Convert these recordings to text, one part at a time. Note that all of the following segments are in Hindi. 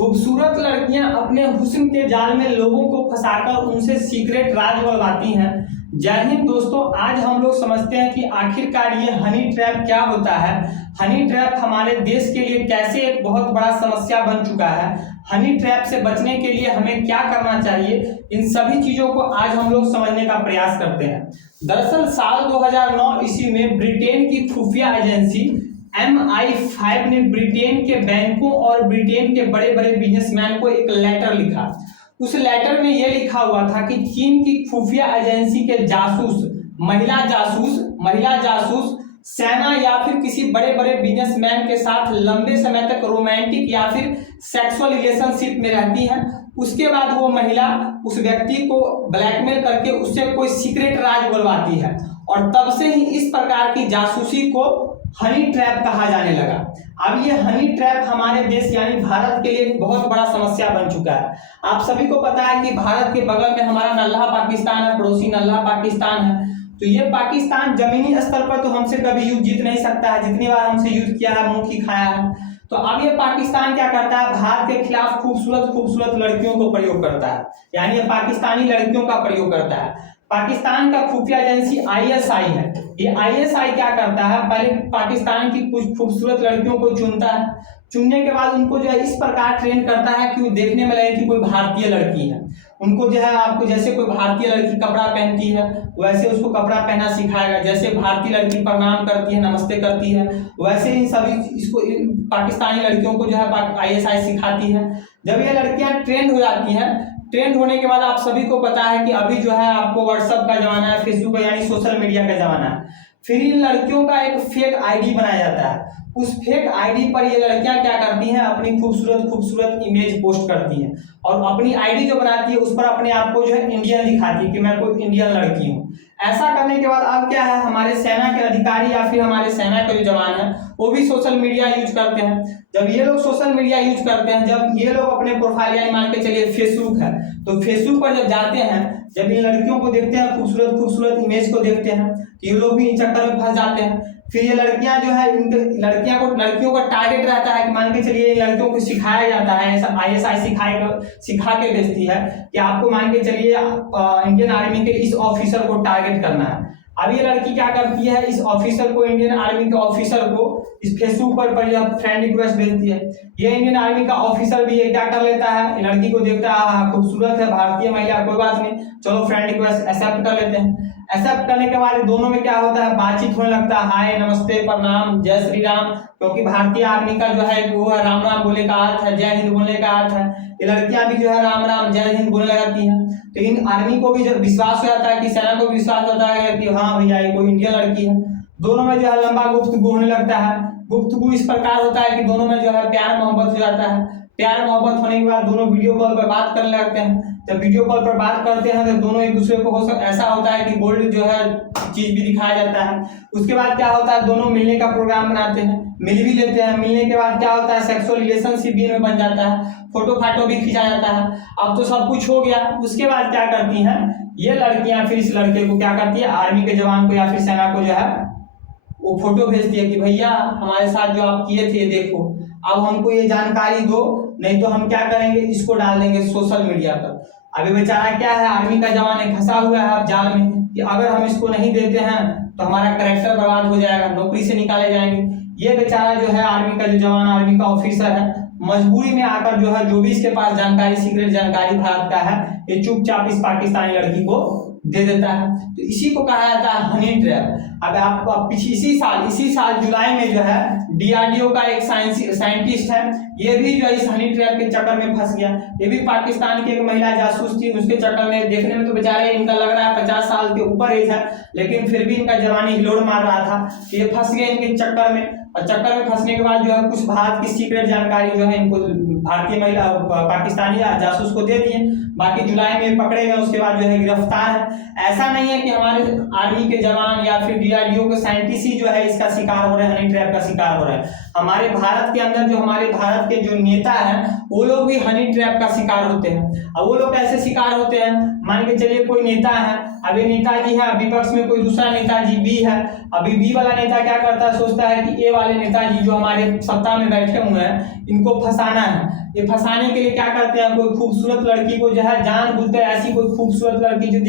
खूबसूरत लड़कियां अपने हुस्न के जाल में लोगों को फंसाकर उनसे सीक्रेट राज उगलवाती हैं। जय हिंद दोस्तों, आज हम लोग समझते हैं कि आखिरकार ये हनी ट्रैप क्या होता है। हनी ट्रैप हमारे देश के लिए कैसे एक बहुत बड़ा समस्या बन चुका है। हनी ट्रैप से बचने के लिए हमें क्या करना चाहिए, इन सभी चीजों को आज हम लोग समझने का प्रयास करते हैं। दरअसल साल 2009 ईस्वी में ब्रिटेन की खुफिया एजेंसी MI5 ने ब्रिटेन के बैंकों और ब्रिटेन के बड़े बड़े बिजनेसमैन को एक लेटर लिखा। उस लेटर में यह लिखा हुआ था कि चीन की खुफिया एजेंसी के जासूस, महिला जासूस सेना या फिर किसी बड़े बड़े बिजनेसमैन के साथ लंबे समय तक रोमांटिक या फिर सेक्सुअल रिलेशनशिप में रहती है। उसके बाद वो महिला उस व्यक्ति को ब्लैकमेल करके उससे कोई सीक्रेट राज उगलवाती है और तब से ही इस प्रकार की जासूसी को हनी ट्रैप कहा जाने लगा। अब ये हनी ट्रैप हमारे देश यानी भारत के लिए एक बहुत बड़ा समस्या बन चुका है। आप सभी को पता है कि भारत के बगल में हमारा नल्हा पाकिस्तान है, पड़ोसी नल्हा पाकिस्तान है। तो ये पाकिस्तान जमीनी स्तर पर तो हमसे कभी युद्ध जीत नहीं सकता है, जितनी बार हमसे युद्ध किया है मुंह की खाया है। तो अब ये पाकिस्तान क्या करता है, भारत के खिलाफ खूबसूरत लड़कियों को प्रयोग करता है, यानी ये पाकिस्तानी लड़कियों का प्रयोग करता है। पाकिस्तान का खुफिया एजेंसी ISI है। ये ISI क्या करता है, पहले पाकिस्तान की कुछ खूबसूरत लड़कियों को चुनता है। चुनने के बाद उनको जो है इस प्रकार ट्रेन करता है कि वो देखने में लगे कि कोई भारतीय लड़की है। उनको जो है आपको जैसे कोई भारतीय लड़की कपड़ा पहनती है वैसे उसको कपड़ा पहना सिखाएगा, जैसे भारतीय लड़की प्रणाम करती है, नमस्ते करती है, वैसे इन सभी इसको पाकिस्तानी लड़कियों को जो है ISI सिखाती है। जब ये लड़कियां ट्रेंड हो जाती हैं, ट्रेंड होने के बाद आप सभी को पता है कि अभी जो है आपको व्हाट्सएप का जमाना है, फेसबुक यानी सोशल मीडिया का जमाना है। फिर इन लड़कियों का एक फेक आईडी बनाया जाता है। उस फेक आईडी पर ये लड़कियां क्या करती हैं, अपनी खूबसूरत इमेज पोस्ट करती हैं और अपनी आईडी जो बनाती है उस पर अपने आप को जो है इंडियन दिखाती है कि मैं कोई इंडियन लड़की हूँ। ऐसा करने के बाद अब क्या है, हमारे सेना के अधिकारी या फिर हमारे सेना के जो जवान हैं वो भी सोशल मीडिया यूज करते हैं। जब ये लोग सोशल मीडिया यूज करते हैं, जब ये लोग अपने प्रोफाइल यानी मान के चलिए फेसबुक है, तो फेसबुक पर जब जाते हैं, जब इन लड़कियों को देखते हैं, खूबसूरत इमेज को देखते हैं, तो ये लोग भी इन चक्कर में फंस जाते हैं। फिर ये लड़कियां जो है लड़कियों का टारगेट रहता है कि मान के चलिए लड़कियों को सिखाया जाता है, ऐसा ISI सिखा के भेजती है कि आपको मान के चलिए इंडियन आर्मी के इस ऑफिसर को टारगेट करना है। अब ये लड़की क्या करती है, इस ऑफिसर को, इंडियन आर्मी के ऑफिसर को इस फेसबुक पर यह फ्रेंड रिक्वेस्ट भेजती है। ये इंडियन आर्मी का ऑफिसर भी ये क्या कर लेता है, लड़की को देखता है खूबसूरत है, भारतीय महिला, कोई बात नहीं, चलो फ्रेंड रिक्वेस्ट एक्सेप्ट कर लेते हैं। एक्सेप्ट करने के बाद दोनों में क्या होता है, बातचीत होने लगता है, हाय नमस्ते प्रणाम जय श्री राम, क्योंकि भारतीय आर्मी का जो है वो है राम राम बोलने का अर्थ है, जय हिंद बोलने का अर्थ है। ये लड़कियां भी जो है राम राम जय हिंद बोलने लगती हैं। तो इन आर्मी को भी जब विश्वास हो जाता है कि सेना को विश्वास होता है कि हाँ भैया ये कोई इंडियन लड़की है। दोनों में जो है लंबा गुफ्तगू होने लगता है। गुफ्तगू इस प्रकार होता है कि दोनों में जो है प्यार मोहब्बत हो जाता है। प्यार मोहब्बत होने के बाद दोनों वीडियो कॉल पर बात करने लगते हैं। जब वीडियो कॉल पर बात करते हैं तो दोनों एक दूसरे को ऐसा होता है कि गोल्ड जो है चीज भी दिखाया जाता है। उसके बाद क्या होता है, दोनों मिलने का प्रोग्राम बनाते हैं, मिल भी लेते हैं। मिलने के बाद क्या होता है, सेक्सुअल रिलेशनशिप भी इनमें बन जाता है, फोटो फाटो भी खिंचा जाता है। अब तो सब कुछ हो गया। उसके बाद क्या करती हैं ये लड़कियां, फिर इस लड़के को क्या करती है, आर्मी के जवान को या फिर सेना को जो है वो फोटो भेजती है कि भैया हमारे साथ जो आप किए थे देखो, अब हमको ये जानकारी दो, नहीं तो हम क्या करेंगे, इसको डाल देंगे सोशल मीडिया पर। अभी बेचारा क्या है, आर्मी का जवान है, फंसा हुआ है जाल में कि अगर हम इसको नहीं देते हैं तो हमारा कैरेक्टर बर्बाद हो जाएगा, नौकरी से निकाले जाएंगे। ये बेचारा जो है आर्मी का जो जवान, आर्मी का ऑफिसर है, मजबूरी में आकर जो है जो भी इसके पास जानकारी, सीक्रेट जानकारी भारत का है, ये चुपचाप इस पाकिस्तानी लड़की को दे देता है। तो इसी को कहा जाता है हनी ट्रैप। अब आपको इसी साल जुलाई में जो है DRDO का एक साइंटिस्ट है, ये भी जो है इस हनी ट्रैप के चक्कर में फंस गया। ये भी पाकिस्तान की एक महिला जासूस थी, उसके चक्कर में, देखने में तो बेचारे इनका लग रहा है 50 साल के ऊपर एज है, लेकिन फिर भी इनका जवानी हिलोड़ मार रहा था। ये फंस गए इनके चक्कर में, और चक्कर में फंसने के बाद जो है कुछ भारत की सीक्रेट जानकारी जो है इनको भारतीय महिला पाकिस्तानी जासूस को दे दिए। बाकी जुलाई में पकड़े गए, उसके बाद जो है गिरफ्तार है। ऐसा नहीं है कि हमारे आर्मी के जवान या फिर DRDO के साइंटिस्ट ही जो है इसका शिकार हो रहे हैं, हनी ट्रैप का शिकार हो रहे हैं। हमारे भारत के अंदर जो हमारे भारत के जो नेता हैं वो लोग भी हनी ट्रैप का शिकार होते हैं। अब वो लोग कैसे शिकार होते हैं, मान के चलिए कोई नेता है, अभी नेताजी है, विपक्ष में कोई दूसरा नेताजी बी है। अभी बी वाला नेता क्या करता है, सोचता है कि ए वाले नेताजी जो हमारे सत्ता में बैठे हुए हैं इनको फंसाना है। ये फंसाने के लिए क्या करते हैं, कोई खूबसूरत लड़की को जो है जानबूझकर, ऐसी कोई खूबसूरत लड़की जो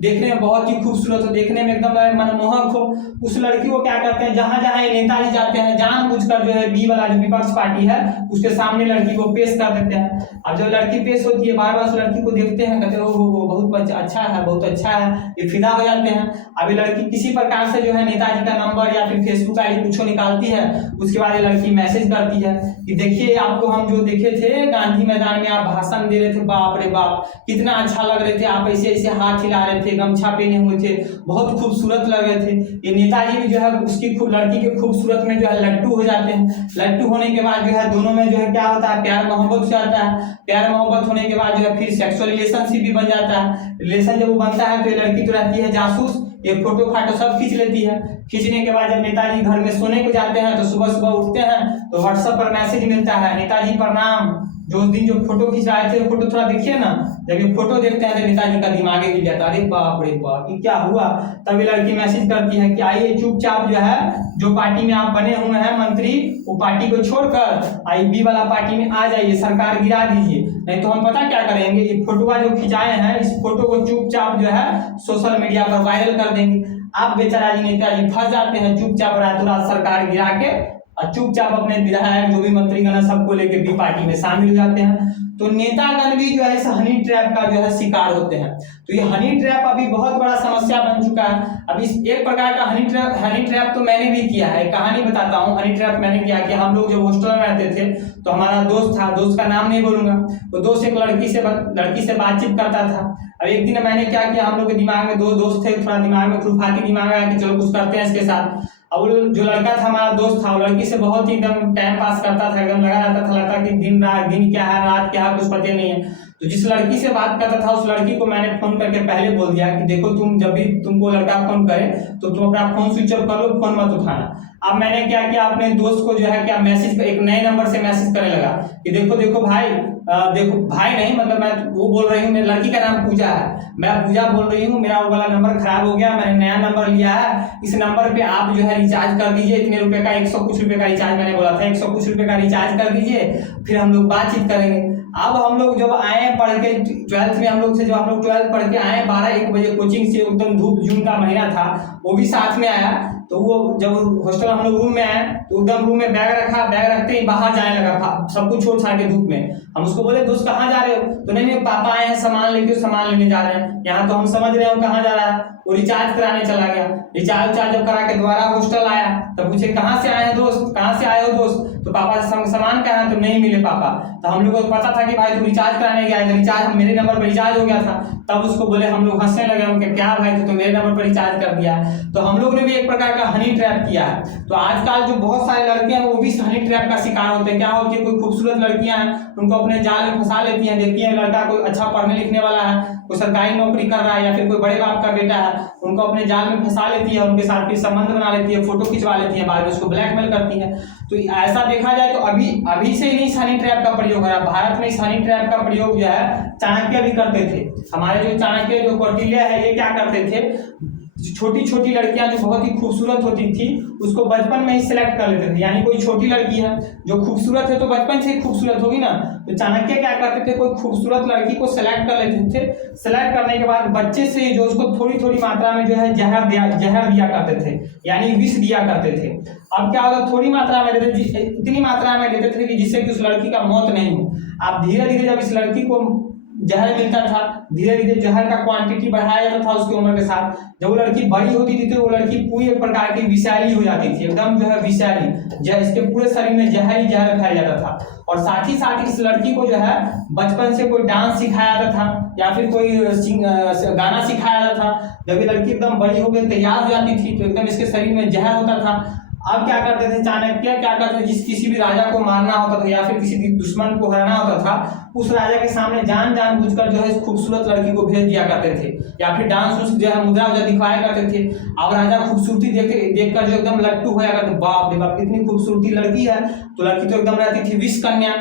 देखने में बहुत ही खूबसूरत हो, देखने में एकदम मनमोहक हो, उस लड़की को क्या करते हैं, जहां जहां ये नेताजी जाते हैं जानबूझकर जो है बी वाला जो विपक्ष पार्टी है उसके सामने लड़की को पेश कर देते हैं। अब जब लड़की पेश होती है बार बार उस लड़की को देखते हैं, कहते हैं वो बहुत अच्छा है, बहुत अच्छा है, ये फिदा हो जाते हैं। अभी लड़की किसी प्रकार से जो है नेताजी का नंबर या फिर फेसबुक आईडी कुछ निकालती है, उसके बाद ये लड़की मैसेज करती है कि देखिए आपको हम जो देखे थे गांधी मैदान में, आप भाषण दे रहे थे, बाप रे बाप कितना अच्छा लग रहे थे, आप ऐसे ऐसे हाथ हिला रहे थे, गमछा पहने हुए थे, बहुत खूबसूरत लग रहे थे। ये नेताजी भी जो है उसकी लड़की के खूबसूरत में जो है लट्टू हो जाते हैं। लट्टू होने के बाद जो है दोनों में जो है क्या होता है, प्यार मोहब्बत हो जाता है। प्यार मोहब्बत होने के बाद जो है फिर सेक्सुअल रिलेशनशिप भी बन जाता है। रिलेशन जब वो बनता है तो ये लड़की तो रहती है जासूस, ये फोटो फाटो सब खींच लेती है। खींचने के बाद जब नेताजी घर में सोने को जाते हैं तो सुबह सुबह उठते हैं तो व्हाट्सएप पर मैसेज मिलता है, नेताजी प्रणाम। जो उस दिन जो फोटो खिंचवाए थे फोटो थोड़ा देखिए ना, जब ये फोटो देखते हैं तो नेताजी का दिमाग ही हिल जाता है, अरे बाप रे बाप ये क्या हुआ। तभी लड़की मैसेज करती है कि आइए चुपचाप जो है जो पार्टी में आप बने हुए हैं मंत्री, वो पार्टी को छोड़कर आईबी वाला पार्टी में आ जाइए, सरकार गिरा दीजिए, नहीं तो हम पता क्या करेंगे, ये फोटो जो खिंचाए हैं इस फोटो को चुपचाप जो है सोशल मीडिया पर वायरल कर देंगे। आप बेचारा जी नेताजी फंस जाते हैं, चुपचाप रातों रात सरकार गिरा के और चुपचाप अपने विधायक जो भी मंत्रीगण है सबको लेके बी पार्टी में शामिल हो जाते हैं। तो नेतागण भी जो है इस हनी ट्रैप का जो है शिकार होते हैं। तो ये हनी ट्रैप अभी बहुत बड़ा समस्या बन चुका है। अभी एक प्रकार का हनी ट्रैप तो मैंने भी किया है, कहानी बताता हूँ। हनी ट्रैप मैंने किया कि हम लोग जब हॉस्टल में रहते थे तो हमारा दोस्त था, दोस्त का नाम नहीं बोलूंगा, वो दोस्त एक लड़की से बातचीत करता था। अब एक दिन मैंने क्या किया, हम लोग के दिमाग में दो दोस्त थे, थोड़ा दिमाग में खुरफाती दिमाग आया कि चलो कुछ करते हैं इसके साथ। अब जो लड़का था हमारा दोस्त था, वो लड़की से बहुत ही एकदम टाइम पास करता था, एकदम लगा रहता था, लगता कि दिन क्या है रात क्या है कुछ पता नहीं है। तो जिस लड़की से बात करता था उस लड़की को मैंने फोन करके पहले बोल दिया कि देखो तुम जब भी तुमको लड़का फोन करे तो तुम अपना फोन स्विच ऑफ कर लो, फोन मत उठाना। अब मैंने क्या किया, अपने दोस्त को जो है क्या मैसेज एक नए नंबर से मैसेज करने लगा कि देखो भाई, देखो भाई नहीं मतलब मैं वो बोल रही हूँ, मेरी लड़की का नाम पूजा है, मैं पूजा बोल रही हूँ, मेरा वो वाला नंबर खराब हो गया, मैंने नया नंबर लिया है, इस नंबर पे आप जो है रिचार्ज कर दीजिए, इतने रुपए का 100 कुछ रुपए का रिचार्ज मैंने बोला था, 100 कुछ रुपए का रिचार्ज कर दीजिए, फिर हम लोग बातचीत करेंगे। अब हम लोग जब आए पढ़ के 12th में, हम लोग 12th पढ़ के आए 12-1 बजे कोचिंग से, एकदम धूप जून का महीना था, वो भी साथ में आया। तो वो जब हॉस्टल हम लोग रूम में आए तो एकदम रूम में बैग रखा, बैग रखते ही बाहर जाने लगा, सब कुछ छोड़ छाड़ के धूप में। हम उसको बोले दोस्त कहाँ जा रहे हो, तो नहीं पापा आए हैं सामान लेके, सामान लेने जा रहे हैं। यहाँ तो हम समझ रहे हो कहाँ जा रहा है, वो रिचार्ज कराने चला गया। रिचार्ज जब करा के दोबारा हॉस्टल आया तब पूछे कहाँ से आए हैं दोस्त, कहाँ से आए हो दोस्त, तो पापा सामान कहाँ है, तो नहीं मिले पापा। तो हम लोग को पता था कि भाई तू रिचार्ज कराने गया है, रिचार्ज मेरे नंबर पर रिचार्ज हो गया था। तब उसको बोले, हम लोग हंसने लगे, उनके क्या भाई तो मेरे नंबर पर रिचार्ज कर दिया। तो हम लोग ने भी एक प्रकार का हनी ट्रैप किया है। तो आजकल जो बहुत सारे लड़कियां हैं वो भी हनी ट्रैप का शिकार होते हैं। क्या होती है, कोई खूबसूरत लड़कियां हैं उनको अपने जाल में फंसा लेती हैं, देखती हैं लड़का कोई अच्छा पढ़ने लिखने वाला है, कोई सरकारी नौकरी कर रहा है या फिर कोई बड़े बाप का बेटा है, उनको अपने जाल में फंसा लेती है, उनके साथ फिर संबंध बना लेती है, फोटो खिंचवा लेती है, बाद में उसको ब्लैकमेल करती है। तो ऐसा देखा जाए तो अभी से ही हनी ट्रैप का प्रयोग हो रहा है। भारत में इस हनी ट्रैप का प्रयोग जो है चाणक्य भी करते थे। हमारे जो चाणक्य जो कौटिल्य है ये क्या करते थे, छोटी छोटी लड़कियां जो बहुत ही खूबसूरत होती थी उसको बचपन में ही सिलेक्ट कर लेते थे। यानी कोई छोटी लड़की है जो खूबसूरत है तो बचपन से ही खूबसूरत होगी ना, तो चाणक्य क्या करते थे, कोई खूबसूरत लड़की को सिलेक्ट कर लेते थे। सिलेक्ट करने के बाद बच्चे से जो उसको थोड़ी थोड़ी मात्रा में जो है जहर दिया करते थे, यानी विष दिया करते थे। अब क्या होगा, थोड़ी मात्रा में देते थे, इतनी मात्रा में देते थे कि जिससे कि उस लड़की का मौत नहीं हो। अब धीरे धीरे जब इस लड़की को जहर मिलता था, धीरे धीरे जहर का क्वांटिटी बढ़ाया जाता था उसकी उम्र के साथ। जब वो लड़की बड़ी होती थी तो वो लड़की पूरी एक प्रकार की विषैली हो जाती थी, एकदम जो है विषैली, इसके पूरे शरीर में जहर फैल जाता था। और साथ ही साथ इस लड़की को जो है बचपन से कोई डांस सिखाया जाता था या फिर कोई गाना सिखाया जाता था। जब ये लड़की एकदम बड़ी होकर तैयार हो जाती थी तो एकदम इसके शरीर में जहर होता था। अब क्या करते थे चाणक्य, क्या करते थे, किसी भी राजा को मारना होता था या फिर किसी भी दुश्मन को हराना होता था, उस राजा के सामने जानबूझकर जो है इस खूबसूरत लड़की को भेज दिया करते थे या फिर डांस जो है मुद्रा दिखाया करते थे। अब राजा खूबसूरती देखकर जो एकदम लट्टू होया करते, बाप रे बाप कितनी खूबसूरती लड़की है, तो लड़की तो एकदम रहती थी विष कन्या।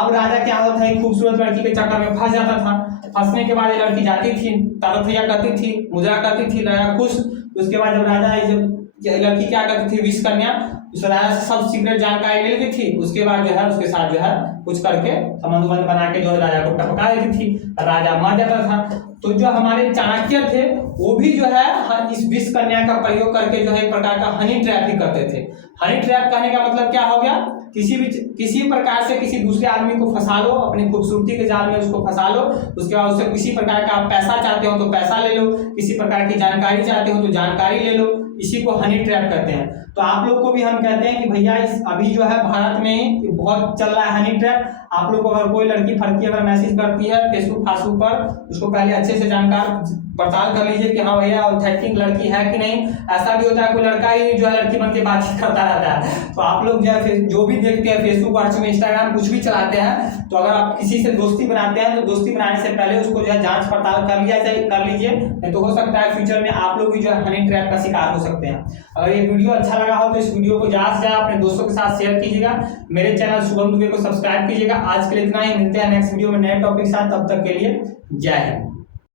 अब राजा क्या होता है, खूबसूरत लड़की के चक्कर में फंस जाता था। फंसने के बाद ये लड़की जाती थी, तारथैया करती थी, मुद्रा करती थी, राजा खुश। उसके बाद जब राजा लड़की क्या करती थी विष कन्या, उस राजा से सब सीक्रेट जानकारी ले लेती थी, उसके बाद जो है उसके साथ जो है कुछ करके संबंध बना के जो है राजा को टपका देती थी, राजा मर जाता था। तो जो हमारे चाणक्य थे वो भी जो है इस विष कन्या का प्रयोग करके जो है एक प्रकार का हनी ट्रैप ही करते थे। हनी ट्रैप कहने का मतलब क्या हो गया, किसी प्रकार से किसी दूसरे आदमी को फंसा लो, अपनी खूबसूरती के जाल में उसको फंसा लो, उसके बाद उससे किसी प्रकार का आप पैसा चाहते हो तो पैसा ले लो, किसी प्रकार की जानकारी चाहते हो तो जानकारी ले लो, इसी को हनी ट्रैप कहते हैं। तो आप लोग को भी हम कहते हैं कि भैया इस अभी जो है भारत में बहुत चल रहा है हनी ट्रैप। आप लोग को अगर कोई लड़की फड़की अगर मैसेज करती है फेसबुक फासबुक पर, उसको पहले अच्छे से जानकार पड़ताल कर लीजिए कि हाँ भैया ऑथेंटिक लड़की है कि नहीं। ऐसा भी होता है कोई लड़का ही जो है लड़की बन के बातचीत करता रहता है। तो आप लोग जो है जो भी देखते हैं फेसबुक व्हाट्सएप इंस्टाग्राम कुछ भी चलाते हैं, तो अगर आप किसी से दोस्ती बनाते हैं तो दोस्ती बनाने से पहले उसको जो है जांच पड़ताल कर लीजिए, नहीं तो हो सकता है फ्यूचर में आप लोग भी जो है हनी ट्रैप का शिकार हो सकते हैं। अगर ये वीडियो अच्छा लगा हो तो इस वीडियो को ज्यादा से ज्यादा अपने दोस्तों के साथ शेयर कीजिएगा। मेरे चैनल शुभम दुबे को सब्सक्राइब कीजिएगा। आज के लिए इतना ही, मिलते हैं नेक्स्ट वीडियो में नए टॉपिक के साथ, तब तक के लिए जय हिंद।